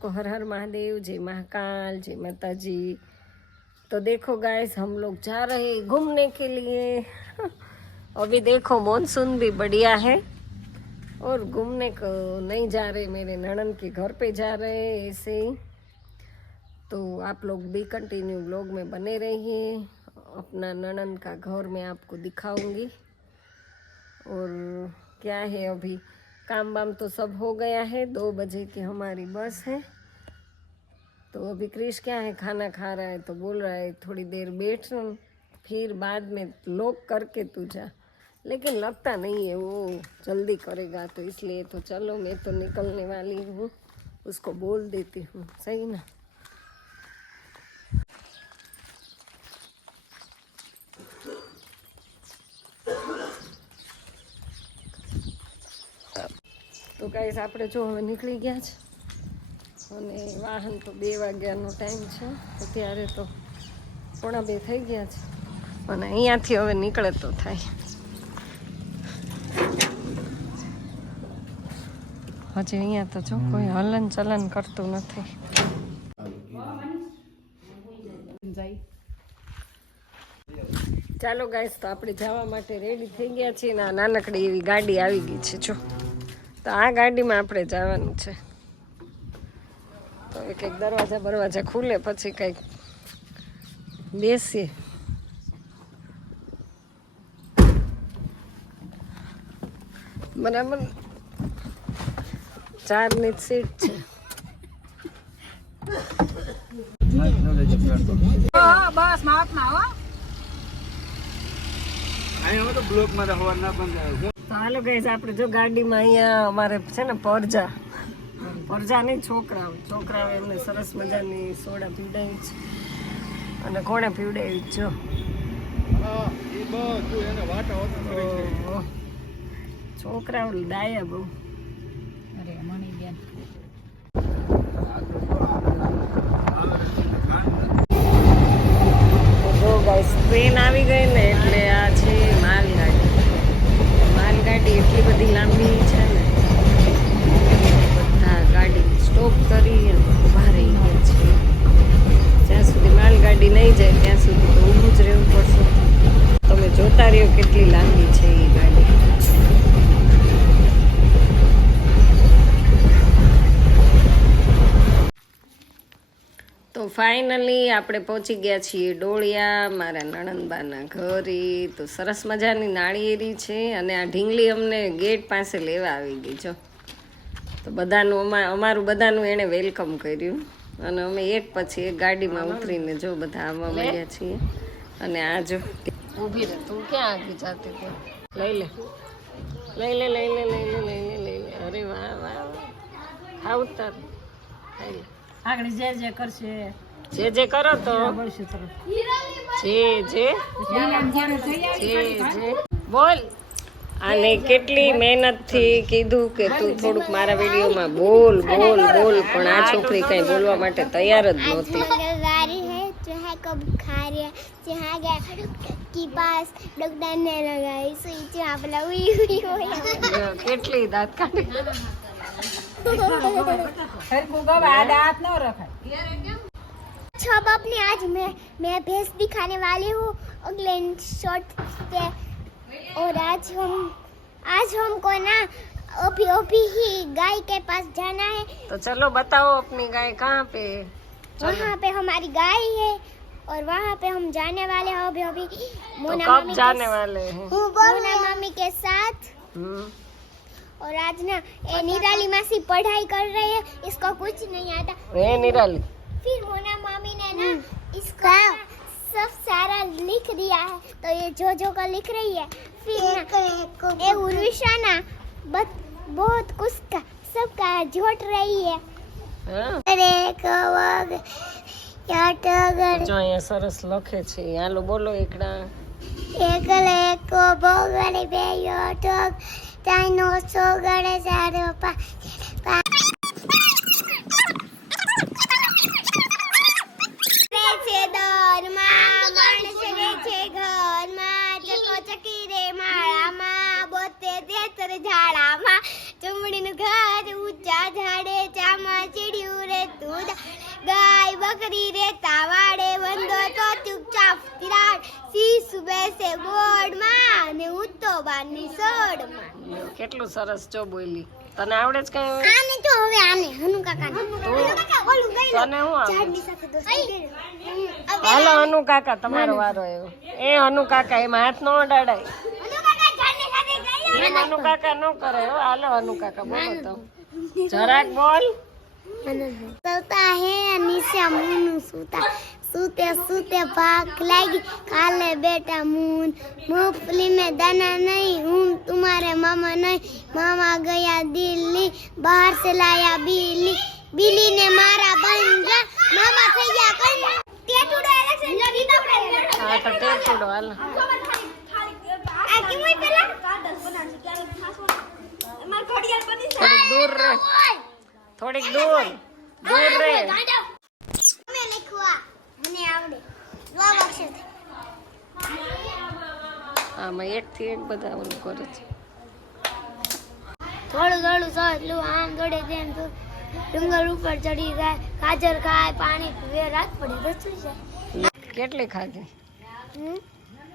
सबको हर हर महादेव, जय महाकाल, जय माता जी तो देखो गाइस हम लोग जा रहे घूमने के लिए। अभी देखो मॉनसून भी बढ़िया है। और घूमने को नहीं जा रहे, मेरे ननन के घर पे जा रहे ऐसे। ही तो आप लोग भी कंटिन्यू ब्लॉग में बने रहिए। अपना ननन का घर मैं आपको दिखाऊँगी। और क्या है अभी? काम वाम तो सब हो गया है। दो बजे की हमारी बस है। तो अभी क्रिश क्या है? खाना खा रहा है तो बोल रहा है, थोड़ी देर बैठ फिर बाद में लॉक करके तू जा। लेकिन लगता नहीं है वो जल्दी करेगा तो इसलिए तो चलो मैं तो निकलने वाली हूँ। उसको बोल देती हूँ, सही ना? તો ગાઈસ આપણે જો હવે નીકળી ગયા છે. અને વાહન તો બે વાગ્યાનો ટાઈમ છે. અત્યારે તો પોણા બે થઈ ગયા છે. અને અહીંયાથી હવે નીકળે તો થાય. હજી અહીંયા તો જો કોઈ હલન ચલન કરતું નથી. ચાલો ગાઈસ તો આપણે જવા માટે રેડી થઈ ગયા છીએ ને નાનકડી એવી ગાડી આવી ગઈ છે જો. આ ગાડીમાં આપણે જવાનું છે. તો કંઈક દરવાજા બરવાજા ખુલે, પછી કંઈક બેસીએ. બરાબર? ચારની સીટ છે. તો હાલો ગઈશ આપણે જો ગાડીમાં અહીંયા અમારે છે ને પરજા પરજા નહીં છોકરાઓ છોકરાઓ એમને સરસ મજાની સોડા પીવડાવી છે. અને કોણે પીવડાવી જો. છોકરાઓ ડાયા બહુ. જો ભાઈ ટ્રેન આવી ગઈ ને એટલે આ તો ફાઇનલી આપણે પહોંચી ગયા છીએ ડોળિયા મારા નણંદબાના ઘરે. તો સરસ મજાની નાળિયેરી છે અને આ ઢીંગલી અમને ગેટ પાસે લેવા આવી ગઈ જો. તો બધાનું અમા અમારું બધાનું એણે વેલકમ કર્યું. અને અમે એક પછી એક ગાડીમાં ઉતરીને જો બધા આવવા મળ્યા છીએ. અને આ જો. ઊભી રહે તું ક્યાં આગી જાતી તે લઈ લે. લઈ લે લઈ લે લઈ લે લઈ લે લઈ લે. અરે વાહ વાહ વાહ. આ ઉતાર ખાઈ લે. આગળ જે જે કરશે જે જે કરો તો જે જે બોલ. અને કેટલી મહેનતથી કીધું કે તું થોડુંક મારા વિડીયોમાં બોલ બોલ બોલ પણ આ છોકરી કંઈ બોલવા માટે તૈયાર જ નહોતી. કેટલી દાંત કાઢી. तो हाँ। अच्छा अपने आज मैं मैं भैंस दिखाने वाली हूँ अगले शॉर्ट पे। और आज हम आज हमको ना ओपी ओपी ही गाय के पास जाना है। तो चलो बताओ अपनी गाय कहाँ पे? वहाँ पे हमारी गाय है और वहाँ पे हम जाने वाले हैं। अभी अभी तो मोना तो कब जाने वाले हैं? मोना मामी के साथ। हम्म। और आज ना ये निराली मासी पढ़ाई कर रही है इसको कुछ नहीं आता એ નિરાલી फिर मोना मामी ने ना इसको ना सब सारा लिख दिया है तो ये जो जो का लिख रही है फिर ना ये उर्विशा ना बत, बहुत कुछ का सब का जोट रही है હા अरे कवग या टगर જો અહીંયા સરસ લખે છે હાલો બોલો એકડા એકલે કો બોગડે બે યોટક તાઈનો સોગડે રે રે ઘર ઊંચા ઝાડે, ચામાં ચીડ્યું રે બકરી રેતા વાડે બંધો તો ચૂપચાપ તિરાડ. શીશ બેસે બોર્ડમાં. ને હું તો બારની સોડમાં કેટલું સરસ જો બોલી. તને આવડે જ કઈ? આને તો હવે આને હનુ કાકા હનુ કાકા ઓલું ગઈ તને હું આવડે? સાથે દોસ્તી હાલો અનુ કાકા તમારો વારો આવ્યો. એ અનુ કાકા એમાં હાથ નો અડાડાય. હનુ કાકા ઝાડની સાથે ગઈ એમ હનુ કાકા નો કરે હો. હાલો હનુ કાકા બોલો તો. જરાક બોલ. સૌતા હે નીચે મુનું સૂતા. સુતે સૂતે ભાગ લાગી. કાલે બેટા મૂન મૂંગફલી મેં દાના નહીં હું તુમારે મામા નહીં. મામા ગયા દિલ્હી બહાર સે લાયા બિલી. બિલી ને મારા બંજા મામા થઈ ગયા કંજા ટેટુડો એલેક્શન લડી ના પડે હા તો ટેટુડો હાલ આ કે મોય પેલા? કાદસ બનાવશે ક્યારે ખાસો માર ઘડિયાળ બની છે દૂર થોડીક દૂર દૂર રે. અમે લખવા. મને આવડે. જવાબ અક્ષર આમાં એકથી એક બધા ઓલું કરે છે. થોડું થોડું સહેલું આમ દોડે તેમ તો ડુંગર ઉપર ચડી જાય. ગાજર ખાય પાણી પીવે રાત પડે રસોઈ છે કેટલી ખાધી?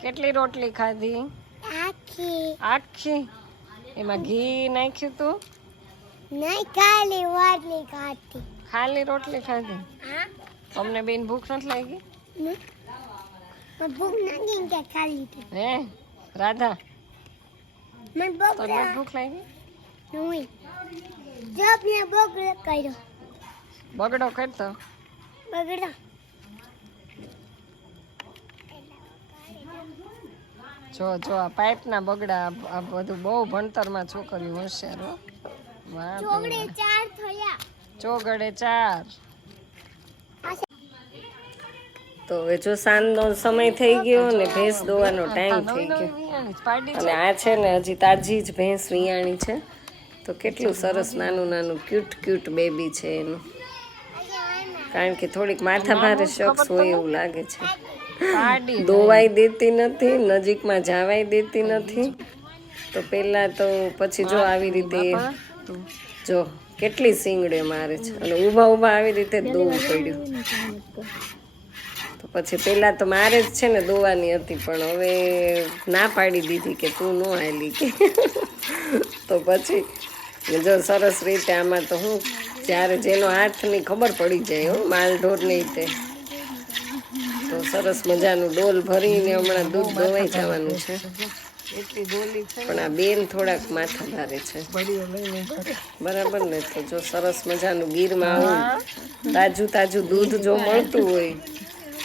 કેટલી રોટલી ખાધી? આખી. આખી? એમાં ઘી નાખ્યું તું? નહીં ખાલી વાટલી ખાધી. ખાલી રોટલી ખાધી? હા. તમને બેન ભૂખ નથી લાગી? મને ભૂખ લાગી કે ખાલી હતી હે? રાધા મને ભૂખ તને નથી ભૂખ લાગી? નહીં જબ ને ભૂખ કર્યો. બગડો કરતો. બગડો. જો જો આ પાઇપના બગડા આ- બધું બહુ ભણતરમાં છોકરીઓ હોશિયાર હો. ચોગડે ચાર થયા. ચોગડે ચાર. તો હવે જો સાંજનો સમય થઈ ગયો ને ભેંસ દોવાનો ટાઈમ થઈ ગયો. અને આ છે ને હજી તાજી જ ભેંસ વિયાણી છે. તો કેટલું સરસ નાનું નાનું ક્યુટ ક્યુટ બેબી છે એનું. કારણ કે થોડીક માથા ભારે શખ્સ હોય એવું લાગે છે. દોવાઈ દેતી નથી નજીકમાં જાવાઈ દેતી નથી. તો પહેલાં તો પછી જો આવી રીતે જો કેટલી સિંગડે મારે છે. અને ઊભા ઊભા આવી રીતે દોવું પડ્યું. તો પછી પહેલા તો મારે જ છે ને દોવાની હતી, પણ હવે ના પાડી દીધી કે તું ન આવેલી કે. તો પછી જો સરસ રીતે આમાં તો હું, જ્યારે જેનો હાથની ખબર પડી જાય હો, માલ ઢોરની નહીં તે સરસ મજાનું ડોલ ભરીને હમણાં દૂધ દોવાઈ જવાનું છે. પણ આ બેન થોડાક માથા ભારે છે. બરાબર ને? તો જો સરસ મજાનું ગીરમાં આવું તાજું તાજું દૂધ જો મળતું હોય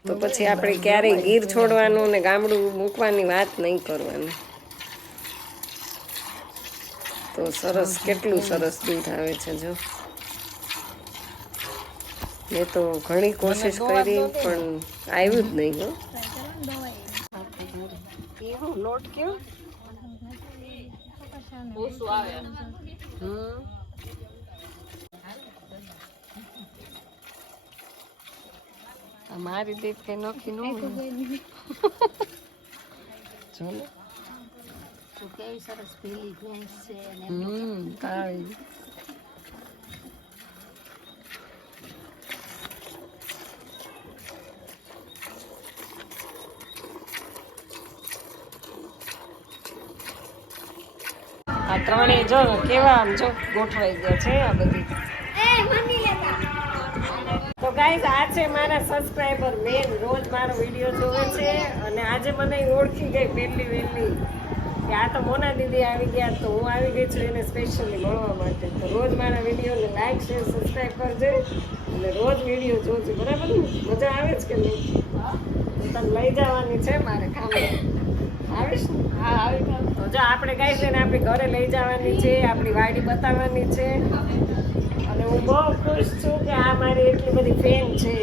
તો પછી આપણે ક્યારેય ગીર છોડવાનું ને ગામડું મૂકવાની વાત નહીં કરવાની. તો સરસ કેટલું સરસ દૂધ આવે છે જો. મેં તો ઘણી કોશિશ કરી પણ આવ્યું જ નહીં હો. લોટ કેવું? હમ. મારી દીપ કે નોખી નો જો ને કેવી સરસ પીલી ભેંસ છે હમ કાળી. આ ત્રણેય જો કેવા આમ જો ગોઠવાઈ ગયા છે આ બધી. તો ગાઈઝ આ છે મારા સબસ્ક્રાઈબર મેન રોજ મારો વીડિયો જોવે છે અને આજે મને ઓળખી ગઈ પહેલી વહેલી કે આ તો મોના દીદી આવી ગયા તો હું આવી ગઈ છું એને સ્પેશિયલી મળવા માટે. તો રોજ મારા વિડીયોને લાઈક શેર સબસ્ક્રાઈબ કરજે અને રોજ વીડિયો જોજો. બરાબર ને? મજા આવે છે કે નહીં? તને લઈ જવાની છે મારે કામ આવીશ ને? હા, આવી તો જો આપણે ગાઈઝ એને આપણી ઘરે લઈ જવાની છે, આપણી વાડી બતાવવાની છે. અને હું બહુ ખુશ છું કે આ મારી એટલી બધી ફેન છે.